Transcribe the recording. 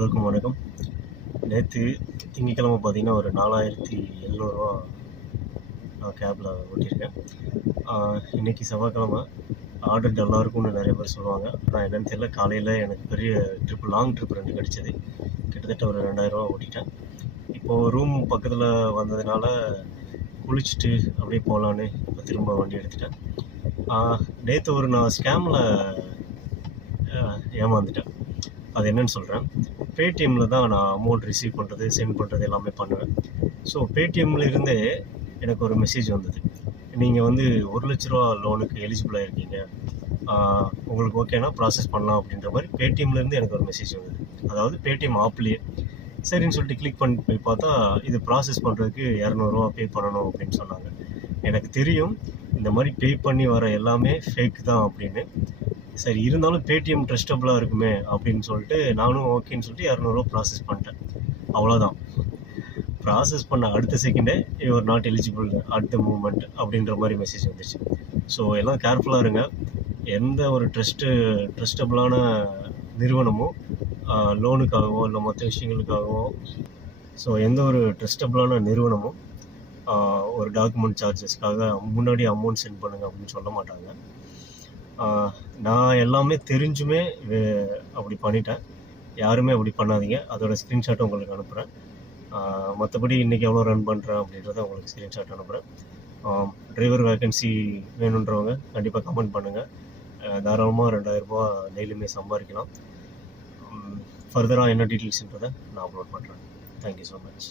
எல்லோருக்கும் வணக்கம். நேற்று திங்கட்கிழமை பார்த்தீங்கன்னா ஒரு 4700 நான் கேபில் ஓட்டியிருக்கேன். இன்றைக்கி செவ்வாய்க்கிழமை ஆர்டர் டல்லாக இருக்கும்னு நிறைய பேர் சொல்லுவாங்க. ஆனால் என்னென்னு தெரியல, காலையில் எனக்கு பெரிய லாங் ட்ரிப் 2 கிடச்சிது. கிட்டத்தட்ட ஒரு 2000 ஓட்டிட்டேன். இப்போது ரூம் பக்கத்தில் வந்ததுனால குளிச்சுட்டு அப்படியே போகலான்னு இப்போ திரும்ப வண்டி எடுத்துட்டேன். நேற்று நான் ஸ்கேமில் ஏமாந்துட்டேன். அது என்னென்னு சொல்கிறேன். பேடிஎம்மில் தான் நான் அமௌண்ட் ரிசீவ் பண்ணுறது, சென்ட் பண்ணுறது எல்லாமே பண்ணுவேன். ஸோ பேடிஎம்மில் இருந்தே எனக்கு ஒரு மெசேஜ் வந்தது. நீங்கள் வந்து ₹1,00,000 லோனுக்கு எலிஜிபிளாக இருக்கீங்க, உங்களுக்கு ஓகேனா ப்ராசஸ் பண்ணலாம் அப்படின்ற மாதிரி பேடிஎம்லேருந்து எனக்கு ஒரு மெசேஜ் வந்தது. அதாவது பேடிஎம் ஆப்லேயே. சரின்னு சொல்லிட்டு கிளிக் பண்ணி போய் பார்த்தா, இது ப்ராசஸ் பண்ணுறதுக்கு ₹200 பே பண்ணணும் அப்படின்னு சொன்னாங்க. எனக்கு தெரியும் இந்த மாதிரி பே பண்ணி வர எல்லாமே ஃபேக் தான் அப்படின்னு. சரி, இருந்தாலும் பேடிஎம் ட்ரஸ்டபுளாக இருக்குமே அப்படின்னு சொல்லிட்டு நானும் ஓகேன்னு சொல்லிட்டு ₹200 ப்ராசஸ் பண்ணிட்டேன். அவ்வளோதான். ப்ராசஸ் பண்ண அடுத்த செகண்டே you're not eligible at the moment அப்படின்ற மாதிரி மெசேஜ் வந்துச்சு. ஸோ எல்லாம் கேர்ஃபுல்லாக இருங்க. எந்த ஒரு ட்ரஸ்டபுளான நிறுவனமும் லோனுக்காகவோ இல்லை மற்ற விஷயங்களுக்காகவோ, ஸோ எந்த ஒரு ட்ரஸ்டபுளான நிறுவனமும் ஒரு டாக்குமெண்ட் சார்ஜஸ்க்காக முன்னாடி அமௌண்ட் சென்ட் பண்ணுங்க அப்படின்னு சொல்ல மாட்டாங்க. நான் எல்லாமே தெரிஞ்சுமே அப்படி பண்ணிட்டேன். யாருமே அப்படி பண்ணாதீங்க. அதோட ஸ்க்ரீன்ஷாட்டை உங்களுக்கு அனுப்புகிறேன். மற்றபடி இன்றைக்கி எவ்வளோ ரன் பண்ணுறேன் அப்படின்றத உங்களுக்கு ஸ்க்ரீன்ஷாட் அனுப்புகிறேன். டிரைவர் வேக்கன்சி வேணுன்றவங்க கண்டிப்பாக கமெண்ட் பண்ணுங்கள். தாராளமாக ₹2000 டெய்லியுமே சம்பாதிக்கலாம். ஃபர்தராக என்ன டீட்டெயில்ஸ்ன்றதை நான் அப்லோட் பண்ணுறேன். Thank you so much.